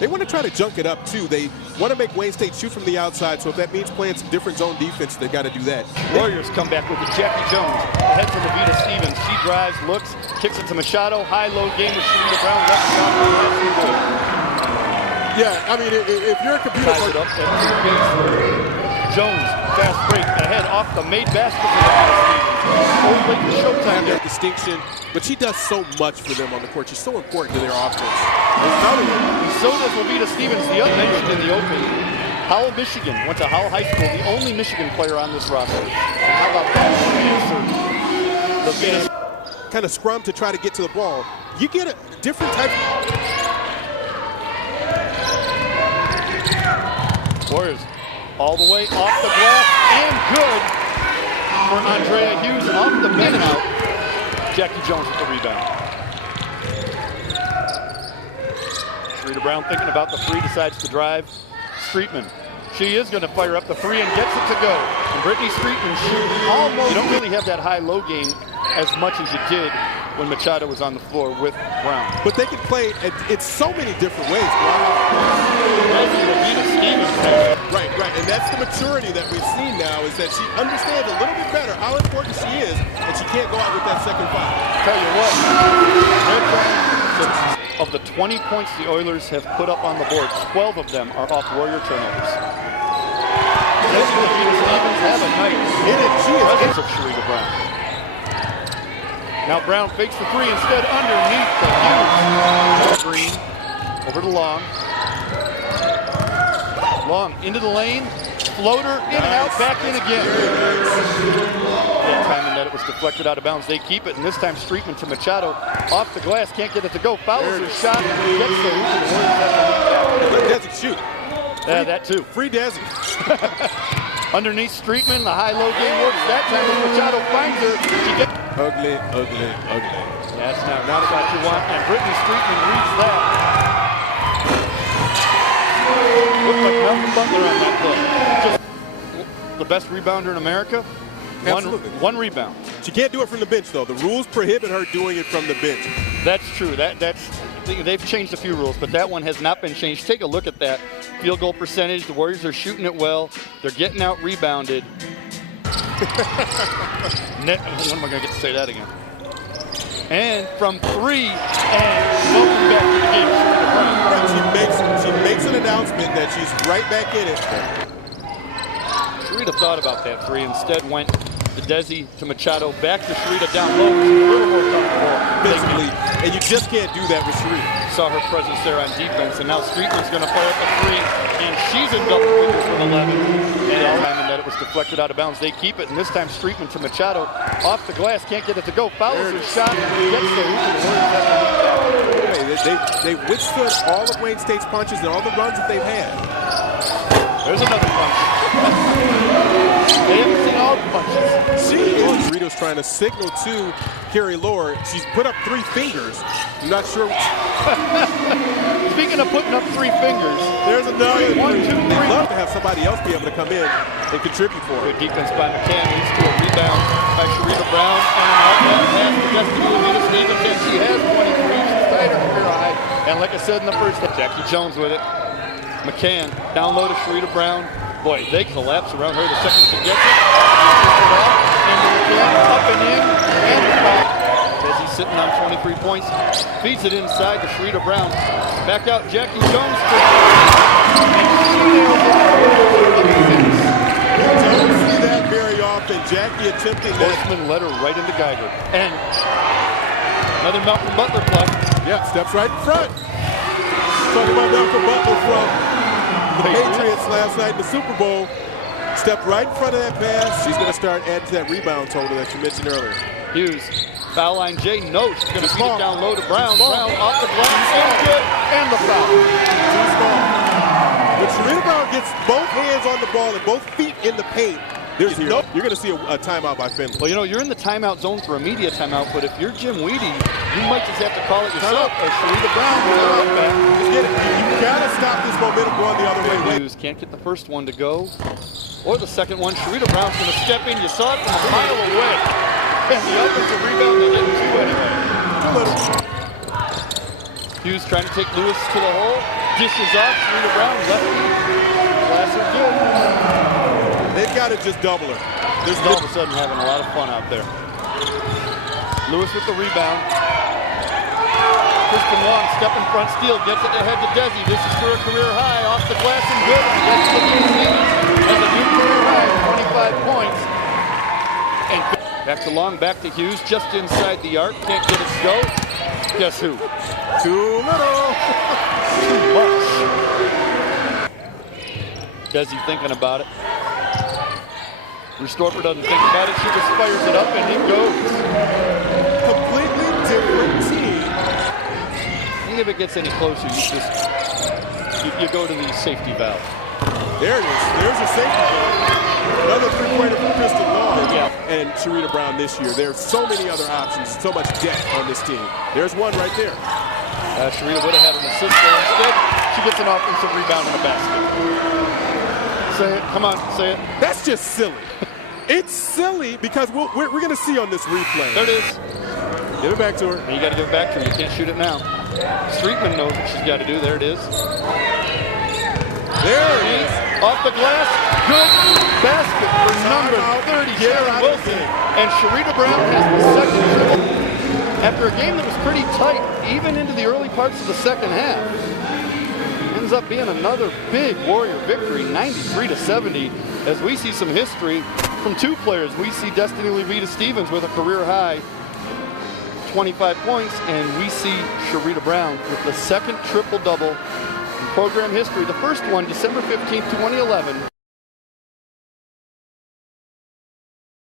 They want to try to junk it up, too. They want to make Wayne State shoot from the outside, so if that means playing some different zone defense, they've got to do that. Warriors come back with it. Jackie Jones ahead for Levita Stevens. She drives, looks, kicks it to Machado. High-low game with Sharita Brown. Left shot for the basketball. Yeah, I mean, if you're a computer... Ties it up at 2 games. Jones, fast break, ahead off the made basket for Levita Stevens. Late to showtime. That distinction, but she does so much for them on the court. She's so important to their offense. And so does Levita Stevens, the other mentioned in the open. Howell, Michigan, went to Howell High School, the only Michigan player on this roster. And how about that answer? Kind of scrum to try to get to the ball. You get a different type of... Warriors all the way off the glass and good for Andrea Hughes, and off the bend out. Jackie Jones with the rebound. Sharita Brown thinking about the three, decides to drive. Streetman, she is going to fire up the three and gets it to go. And Brittany Streetman shoots almost. You don't really have that high-low game as much as you did when Machado was on the floor with Brown. But they can play in so many different ways. Right, and that's the maturity that we've seen now, is that she understands a little bit better how important she is, and she can't go out with that second foul. Tell you what, of the 20 points the Oilers have put up on the board, 12 of them are off Warrior turnovers. Stevens have a night. Presence of Sharita Brown. Now Brown fakes the three, instead underneath the Hughes. Green over to Long. Long into the lane, floater in and out, back in again. That time and that it was deflected out of bounds. They keep it, and this time Streetman to Machado. Off the glass, can't get it to go. Fouls her shot, gets the hoop. Let Desi shoot. Yeah, that too. Free Desi. Underneath Streetman, the high-low game works. That time as Machado finds her, she gets... Ugly. That's not what you want, and Brittany Streetman reads that. Looked like Melvin Butler on that play. Just the best rebounder in America. One rebound. She can't do it from the bench, though. The rules prohibit her doing it from the bench. That's true. They've changed a few rules, but that one has not been changed. Take a look at that field goal percentage. The Warriors are shooting it well. They're getting out rebounded. When am I going to get to say that again? And from three, and welcome back to the game. She makes an announcement that she's right back in it. Sharita thought about that three, instead went to Desi, to Machado, back to Sharita down low. A little more comfortable. And you just can't do that with Sharita. Saw her presence there on defense, and now Streetman's going to fire up a three, and she's in double figures with 11. And all time and that it was deflected out of bounds. They keep it, and this time Streetman to Machado. Off the glass, can't get it to go. Fouls her shot, gets the hoop. They withstood all of Wayne State's punches and all the runs that they've had. There's another punch. They haven't seen all the punches. Rito's trying to signal to Carrie Lord. She's put up 3 fingers. I'm not sure. Speaking of putting up 3 fingers, there's another 1, 2, 3. They'd love to have somebody else be able to come in and contribute for it. Good defense by McCann, leads to a rebound by Sharita Brown, and an outlet pass to Destiny Levita Stevens, and she has 23. She's tied her career high. And like I said in the first, Jackie Jones with it. McCann down low to Sharita Brown. Boy, they collapse around her the second she gets it. Up and in, and as he's sitting on 23 points, feeds it inside to Sharita Brown. Back out Jackie Jones. Don't see that very often. Jackie attempting that. Horseman led her right into Geiger. And another Malcolm Butler play. Yeah, steps right in front. Talking about Malcolm Butler from the Patriots last night in the Super Bowl. Stepped right in front of that pass. She's going to start adding to that rebound total that you mentioned earlier. Hughes, foul line Jay Notes, going to feed it down low to Brown. Brown off the glass, and good, and the foul. Too small. When Sharita Brown gets both hands on the ball and both feet in the paint, you're going to see a timeout by Findlay. Well, you know, you're in the timeout zone for a media timeout, but if you're Jim Weedy, you might just have to call it yourself. Sharita Brown, just get it. You got to stop this momentum going the other way. Hughes can't get the first one to go, or the second one. Sharita Brown's going to step in. You saw it from a mile away. And the offensive rebound, they get 2 anyway. Hughes trying to take Lewis to the hole. dishes off. Sharita Brown, lefty. Glass are good. They've got to just double her. This is all of a sudden having a lot of fun out there. Lewis with the rebound. Kristen Long, step in front steal, gets it ahead to Desi. This is for a career high, off the glass and good. Gets to the as a new career high, 25 points. And back to Long, back to Hughes, just inside the arc. Can't get it to go. Guess who? Too little. Too much. Desi thinking about it. Rustorfer doesn't think about it. She just fires it up and it goes. Completely different team. And if it gets any closer, you go to the safety valve. There it is. There's a safety valve. Another three-pointer from Kristen Long and Sharita Brown this year. There's so many other options, so much depth on this team. There's one right there. Sharita would have had an assist there. Instead, she gets an offensive rebound in a basket. Say it. Come on, say it. That's just silly. It's silly because we're going to see on this replay. There it is. Give it back to her. And you got to give it back to her. You can't shoot it now. Streetman knows what she's got to do. There it is. There it is. Off the glass. Good basket for number 30, Sharon Wilson. And Sharita Brown has the second triple. After a game that was pretty tight, even into the early parts of the second half. Ends up being another big Warrior victory, 93-70, as we see some history from two players. We see Destiny Levita Stevens with a career high 25 points, and we see Sharita Brown with the second triple-double in program history. The first one, December 15th, 2011.